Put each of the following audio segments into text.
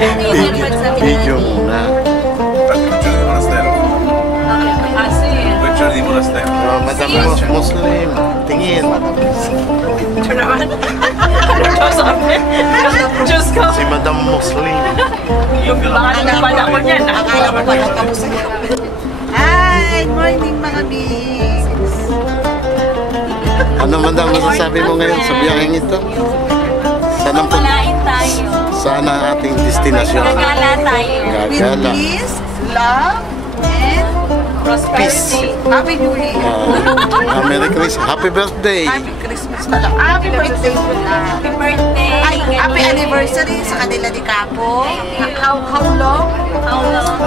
Video muna. Picture di monastero. Oh, Madam Muslim, tingin. Ito naman. Ano sabi? Diyos ko. Si Madam Muslim. Yung baka nagpala ko niyan. Akala ko pa lang kamusta. Hi! Morning mga bigs! Ano Madam, masasabi mo ngayon sa biyaheng ito? Sana po, Palain tayo. sana ating destinasyon. Gagala tayo. With Gagala. peace, love, and Prosperity. Happy New Year! Merry Christmas. Happy birthday. Happy Christmas pala. Happy birthday po na. Happy birthday. Ay, happy anniversary sa kanila ni Capo. How long? How long?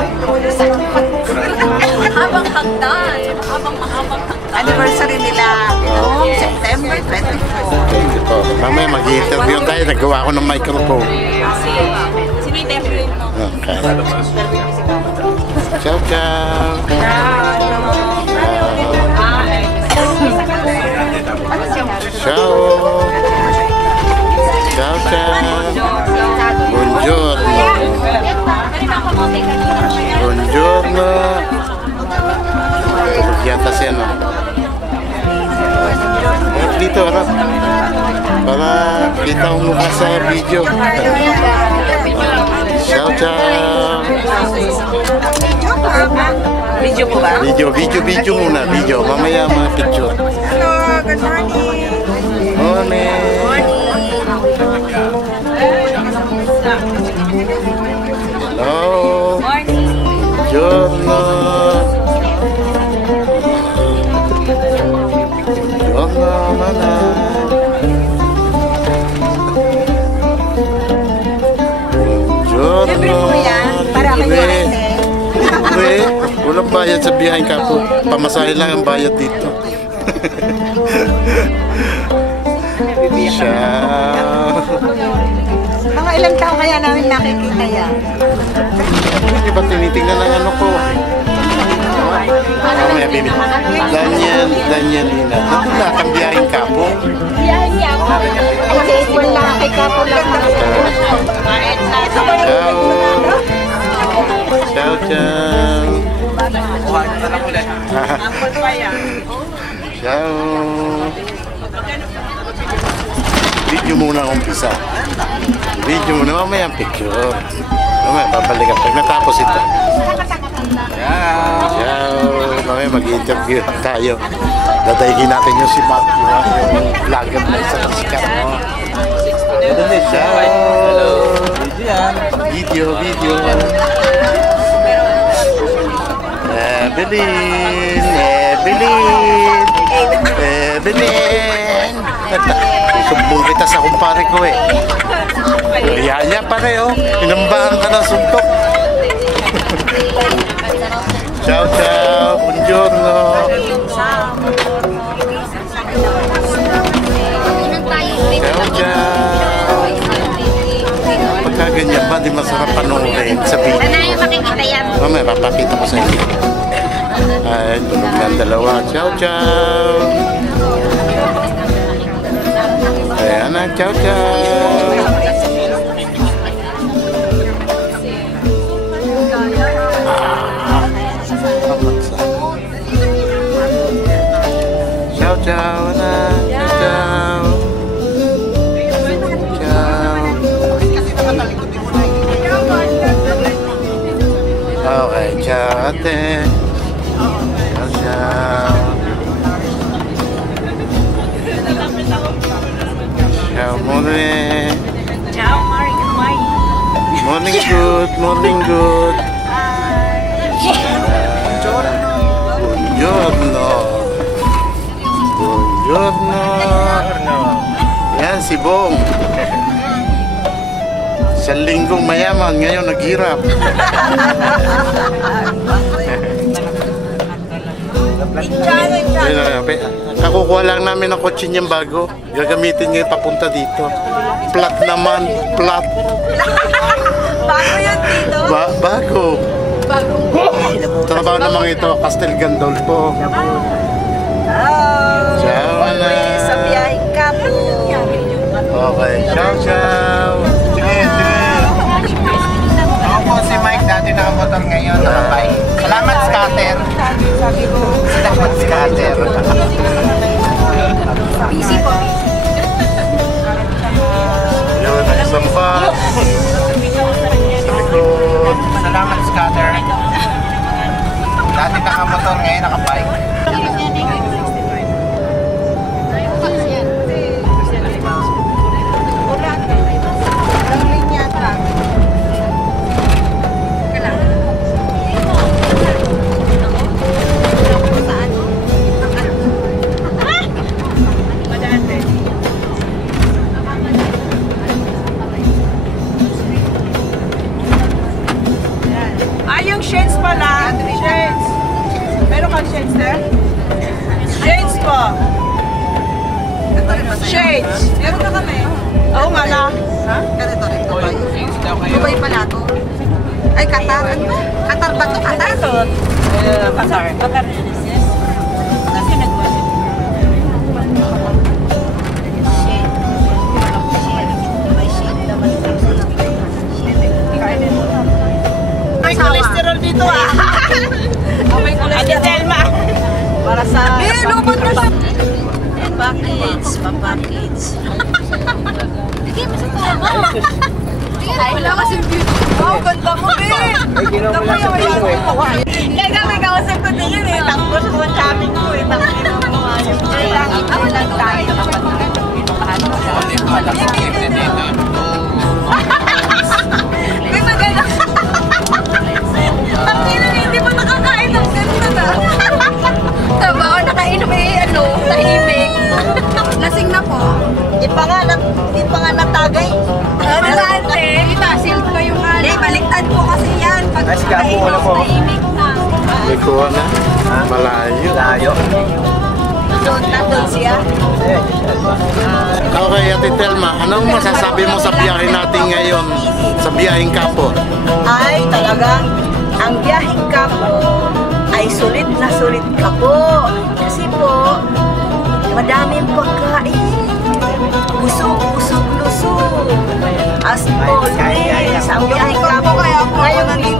Habang hagdan. Habang mahabang hagdan. Anniversary nila noong September 24. Thank you po. Mamaya mag-interview tayo. Nagawa ko ng microphone. Sino yung interview mo? Okay. Ciao, ciao. Ciao. Ciao, ciao. Buongiorno. Buongiorno. Yata siya, no? Dito, harap. Para kita ang mukha sa video. Ciao, ciao. Video po ba? Video muna. Video. Mamaya mga picture. Hello, good morning! Morning. Hello. Morning. Buongiorno. Buongiorno, mana. Siyempre Buongiorno. po yan, para kayo Libre. ate. Libre. Walang bayad sa biyaheng Capo. Pamasahe lang ang bayad dito. Ciao. Mga ilang taon kaya namin nakikita yan? Hindi ba tinitingnan ang ano ko? Mamaya, baby. Danielina. Napunta kang biyaheng Capo. Biyahin niya ako. Kasi wala kay Capo lang. Ciao. Ciao, ciao. Ciao. Video muna ang umpisa. Video muna, mamaya ang picture. Mamaya, babalikan pag natapos ito. Ciao. Mamaya mag-interview tayo. Dadaigin natin yung si Mark, yung vlogger na isa kasikat. Ciao. Video. Evelyn. Sumbong kita sa kumpare ko eh. Yaya pareho. Inambahan ka ng suntok. Ciao, ciao. Buongiorno. Ciao, ciao. Pagka ganyan ba, di masarap panoorin sa video. Ano makikita yan? Mamaya, papakita ko sa inyo. Ay, tulog ng dalawa. Ciao, ciao. Ayan na, ciao, ciao. Ciao, ciao, na. Ciao, ciao. Ciao. Okay, ciao, ate. Ciao, ciao. Ciao, morning. Ciao, Mari. Good morning. Morning good. Buongiorno. Yan si Bong. Isang linggong mayaman, ngayon naghirap. Kakukuha lang namin ng kotse niyang bago. Gagamitin ngayon papunta dito. Plat naman, plat. Bago yun dito. Bago. Trabaho naman ito, Castel Gandolfo. Ciao, Ana. Sa biyaheng Capo. Okay, ciao, ciao. Sige. shades pala. Shades. Meron kang shades there? Shades po. Shades. Meron na kami. Oo nga na. Ha? Ganito rin. Dubai pala to. Ay, Qatar. Ano ba? Qatar ba to? Qatar? Qatar. Qatar. Kasi nag-worship. May cholesterol dito ah. May cholesterol. Telma. Para sa... Eh, lupot na siya. Package, pa-package. Sige, masaya mo. Wala kasi beauty. Wow, ganda mo eh. Ganda mo yung kaya kami kausap ko din yun eh. Takbo sa mga shopping ko eh. Takbo mo mga yung ako lang tayo. May maganda. Ang ina na hindi mo nakakain ng ganda na. Tama ako nakainom eh, tahimik. Lasing na po. Di pa nga natagay. Ano na ate? Itasil ko yung ano. Hindi, baliktad po kasi yan. Pag tahimik na. May kuha na. Malayo. Layo. Doon siya. Okay, Ate Telma, anong masasabi mo sa biyahe natin ngayon? Sa biyaheng Kapo? Ay, talagang ang biyaheng Kapo ay sulit na sulit ka po. Kasi po, madaming pagkain. Busog, lusog. As always, ang biyaheng Kapo.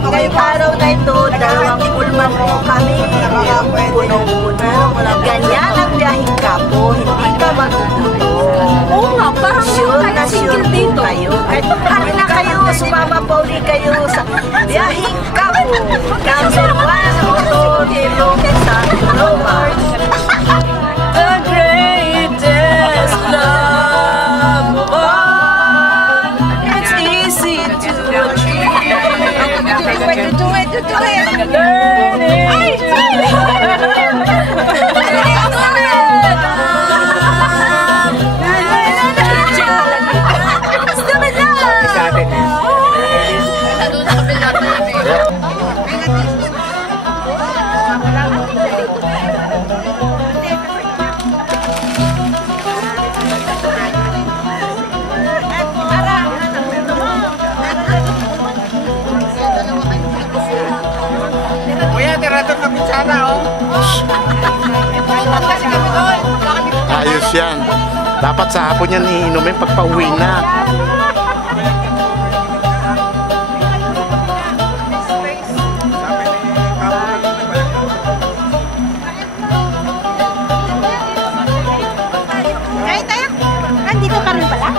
Ngayong araw na ito, 2 pulman po kami. Punong-puno. Ganyan ang biyaheng Kapo. Hindi ka magugutom. Oo nga, parang sure na sure dito kayo. Kahit na kayo, sumama pa uli kayo sa biyaheng Kapo. Number 1 motor ilong sa global. The greatest love of all. It's easy to achieve. Do it. Learning. Ayos yan. Dapat sa hapon yan iinumin pag pauwi na. Nandito ka rin pala?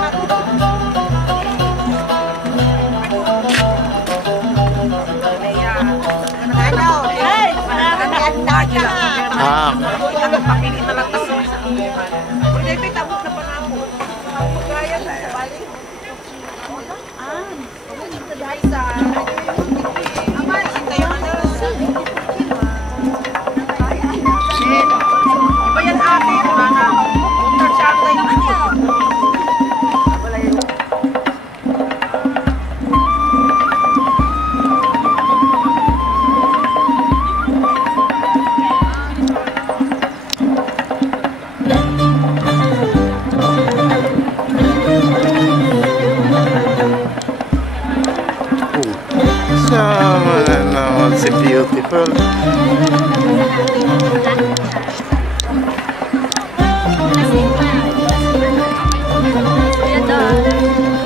Si beautiful.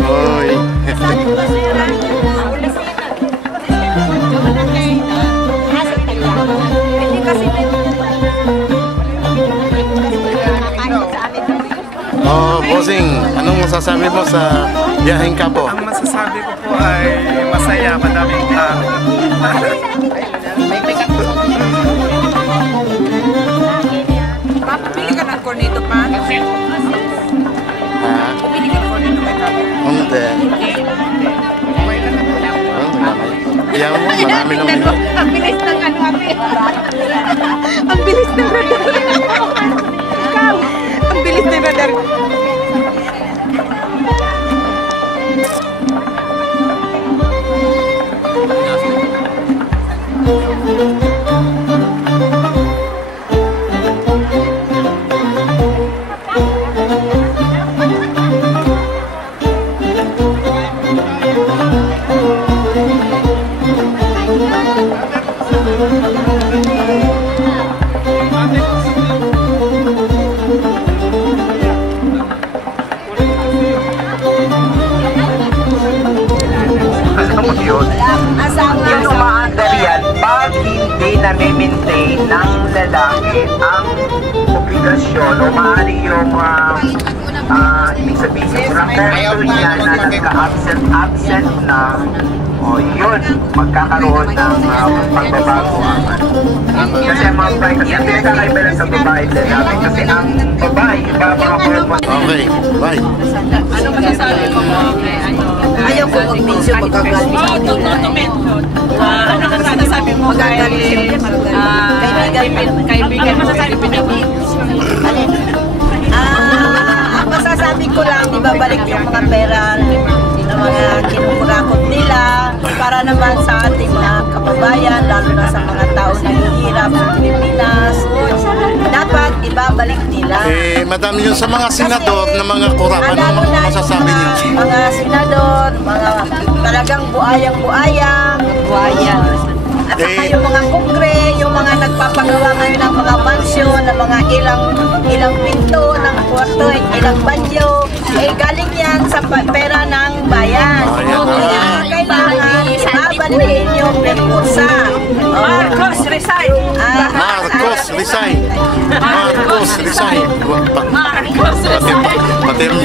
Oy. Oh, bossing, anong masasabi mo sa biyaheng Kapo? Ang masasabi ko po ay masaya, madaming tao. Pili ka ng cornito pa? Ha? Pili ka ng cornito pa? Hindi. Yan mo, marami naman. Ang bilis ng ano, ang bilis ng radar. Ang bilis na radar. Yung umaandar yan pag hindi na-maintain ng lalaki ang obligasyon o maaari yung ibig sabihin record niya na nagka-absent na o yun, magkakaroon ng pagbabago. Kasi ang mga babae, kasi ang pinagkakaiba lang sa babae din natin kasi ang babae, iba mga hormones. Okay, bye. Ano masasabi mo kay ano? Ayaw ko mag-mention, magkagalit sa akin. Ano masasabi mo kay kaibigan mo sa Pilipinas? Ang masasabi ko lang, ibabalik yung mga pera na mga kinukurakot nila para naman sa ating mga kababayan, lalo na sa mga tao na hihirap sa Pilipinas. Dapat ibabalik nila. Madam, yung sa mga senador na mga kurap, ano Lalo na masasabi niyo? yung mga senador, mga talagang buayang-buayang. At saka yung mga kongre, yung mga nagpapagawa ngayon ng mga mansyon, ng mga ilang pinto, ng kwarto, ilang banyo, galing yan sa pera ng bayan. Kaya kailangan ibabalik yung rekursa. Marcos, resign! Marcos, resign! Marcos, resign! Pati ang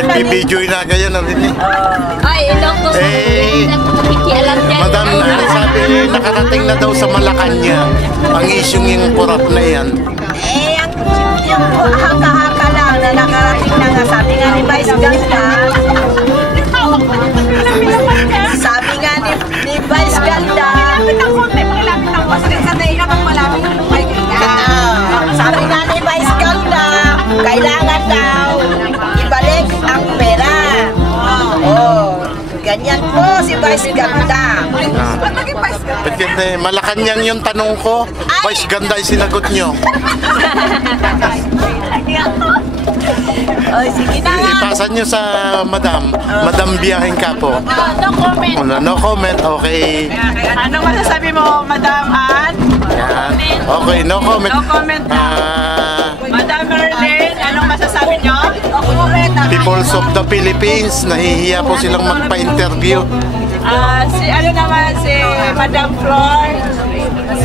nagbibideo na ganyan na rin eh. Ay, Ilocos, nakikialam dyan. Madam, ano sabi, nakarating na daw sa Malacanang ang isyong yung kurap na yan. Yung haka-haka lang na nakarating na nga, sabi nga ni Vice Ganda, sabi nga ni Vice Ganda, sabi nga ni Vice Ganda, kailangan daw ibalik ang pera. Ganyan po si Vice Ganda. Malacanang yung tanong ko, Vice Ganda yung sinagot nyo. Ay, sige na nga. Ipasa nyo sa Madam Biyaheng Kapo. No comment. No comment, okay. Anong masasabi mo, Madam Ann? Yan. Okay, no comment. No comment na. Madam Merlin, anong masasabi nyo? Peoples of the Philippines, nahihiya po silang magpa-interview. Si ano naman, si Madam Flor.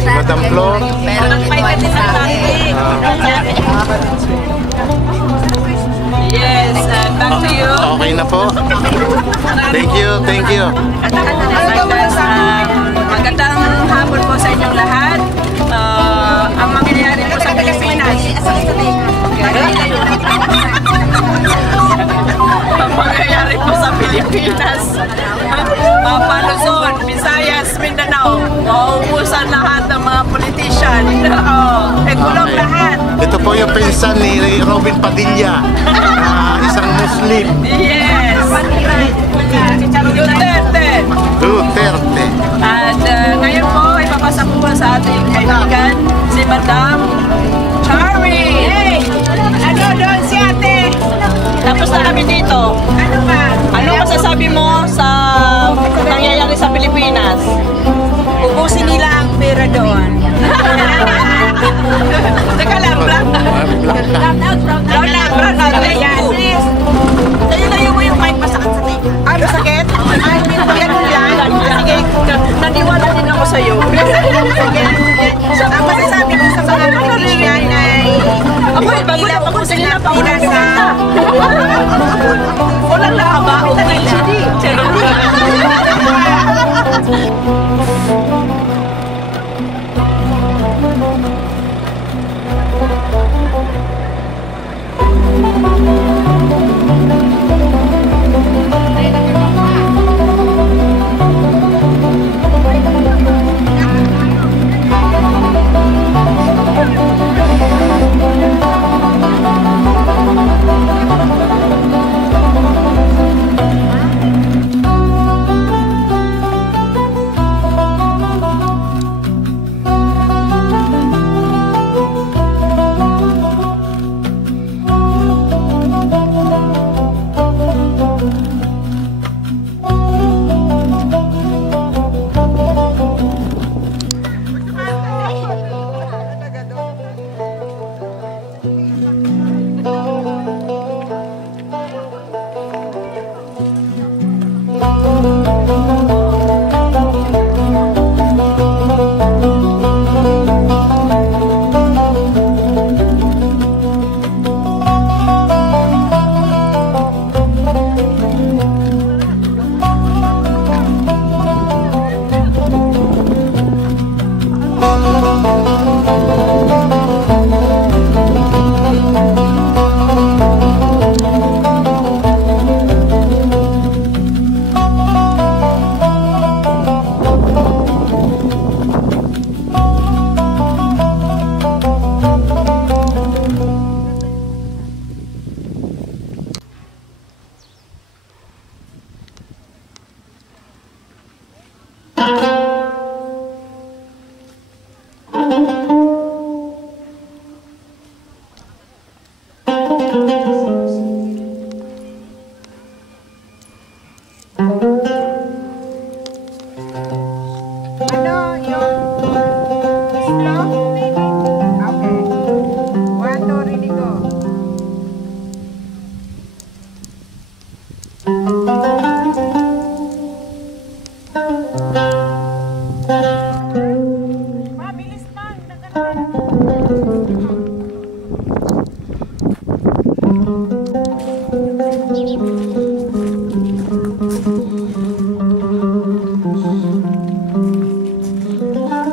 Madam Flo, May katisang Yes, back to you. okay na po. Thank you, thank you. Magandang hapon po sa inyong lahat. Ang mangyayari po sa Pilipinas. Ang mangyayari po sa Pilipinas. Luzon, Visayas, Mindanao. Mauubusan lahat ng mga politician. Kulong lahat. Ito po yung pinsan ni Robin Padilla, isang Muslim. Yes. Duterte. At ngayon po, ipapasa ko po sa ating kaibigan, si Madam Charmy. Hey! Ano doon si ate? Tapos na kami dito. Ano ba? Ano masasabi mo sa nangyayari sa Pilipinas? Ubusin nila ang pera doon. Teka lang, brown out. Ayan. Tayo mo yung mic, masakit sa tingin. Ay, masakit? Ay, ganun lang. Sige, naniwala din ako sa'yo. Sige. Ang masasabi ko sa mga politician ay ako, bago na ako sila pa ulan sa walang nakaba o hindi.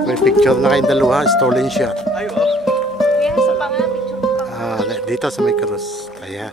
May picture na kayong dalawa, stolen shot. Ay, oh. Kuya, sa panga, picture ko. Dito sa may krus. Kaya.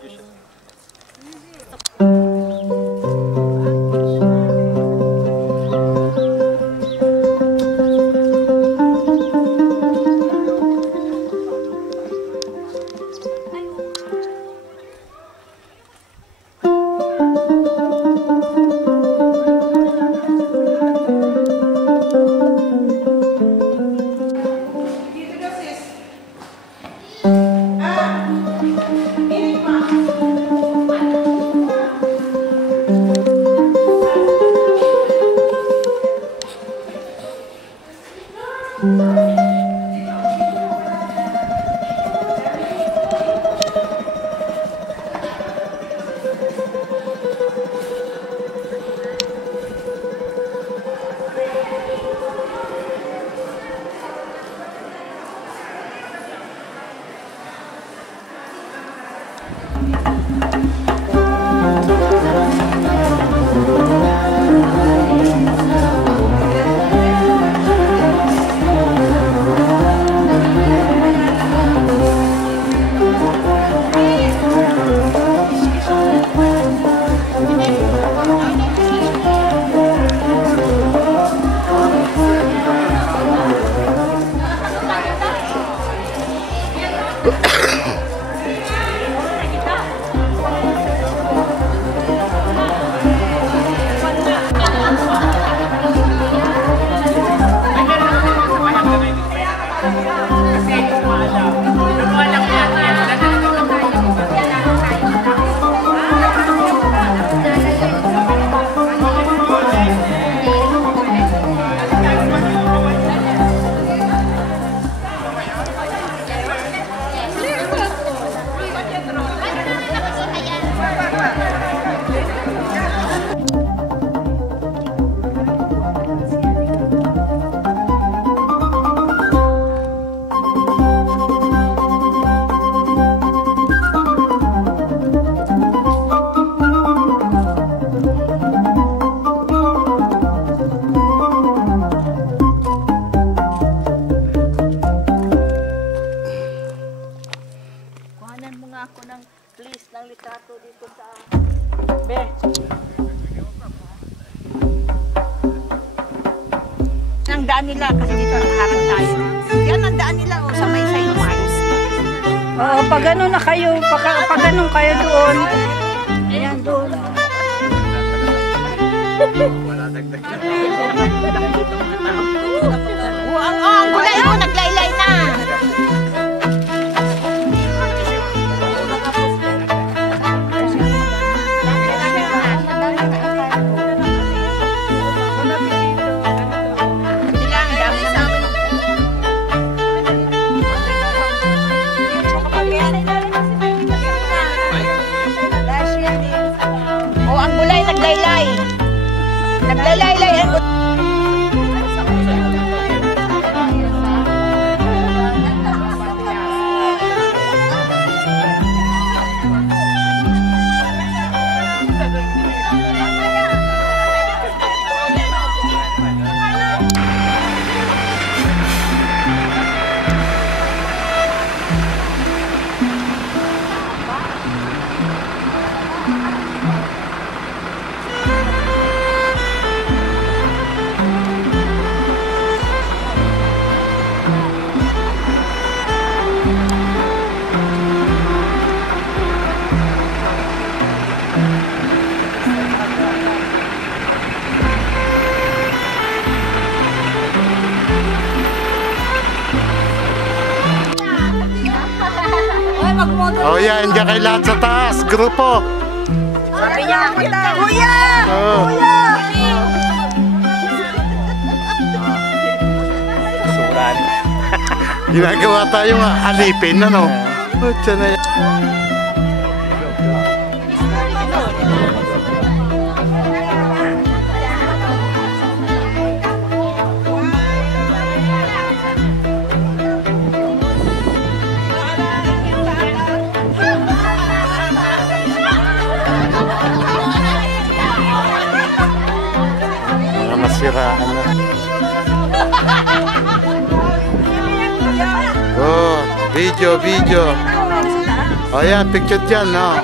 Ang daan nila kasi dito harang tayo. Yan ang daan nila sa may side miles. Oo, pag ano na kayo, pag ganun kayo doon. Ayan doon. Ang gulay mo, naglaylay na. Naglaylay. Naglaylay. Oh yan, dyan kay lahat sa taas. Grupo. Sabi niya, Kuya! Oh. Suran. Ginagawa tayong alipin, ano? Oh, tiyan na yan. Masiraan na. Oh, video. Oh yan, picture dyan, no?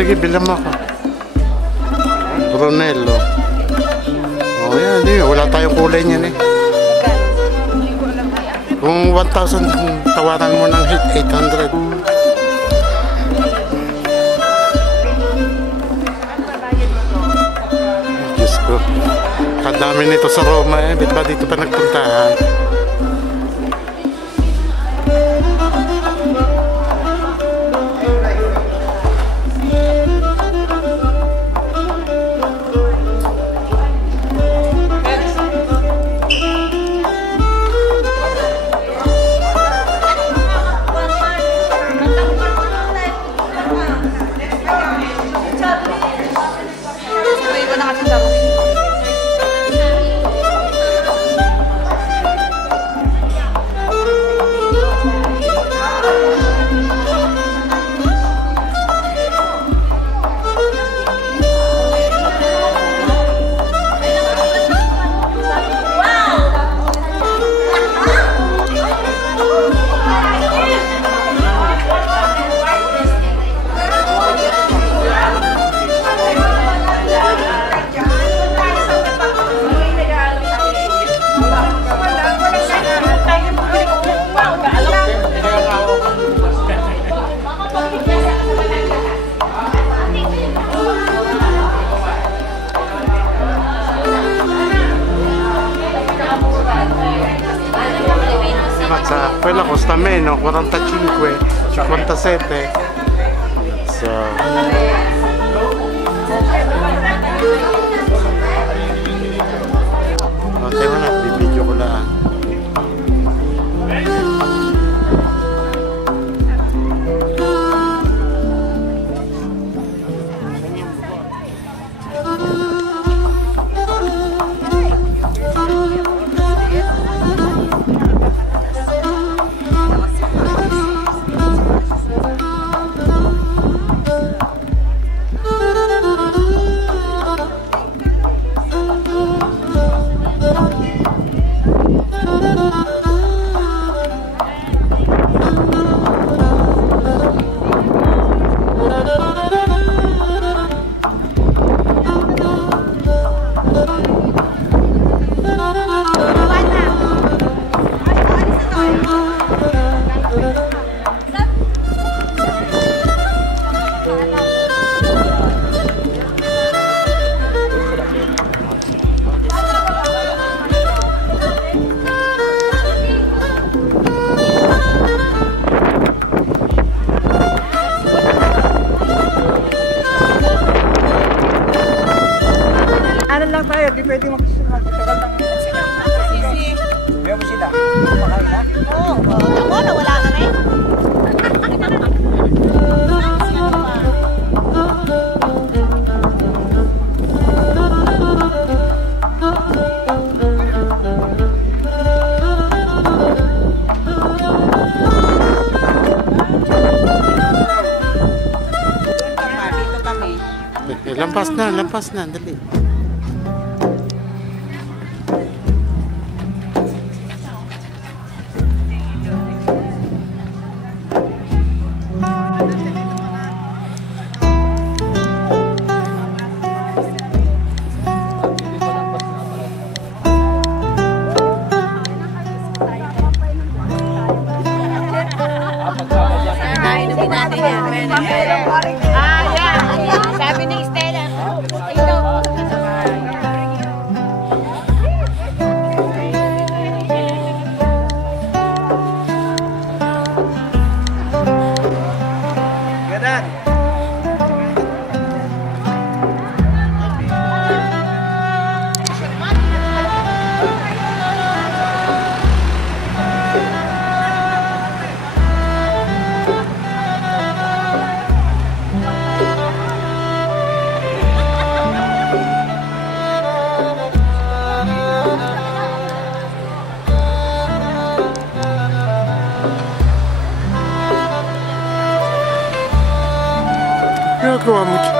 Sige, bilang mo ako. Brunello. Oh, yan. Wala tayong kulay niyan eh. Kung 1,000, tawaran mo ng 800. Diyos ko. Kadami nito sa Roma eh. Ba't ba dito pa nagpuntahan? Quella costa meno, 45, 57. So okay, wala, bibidyo ko lang. lampas na, dali. Sabi ni Stella. Ganan. Ginagawa mo dyan.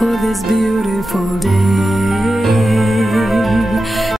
for this beautiful day.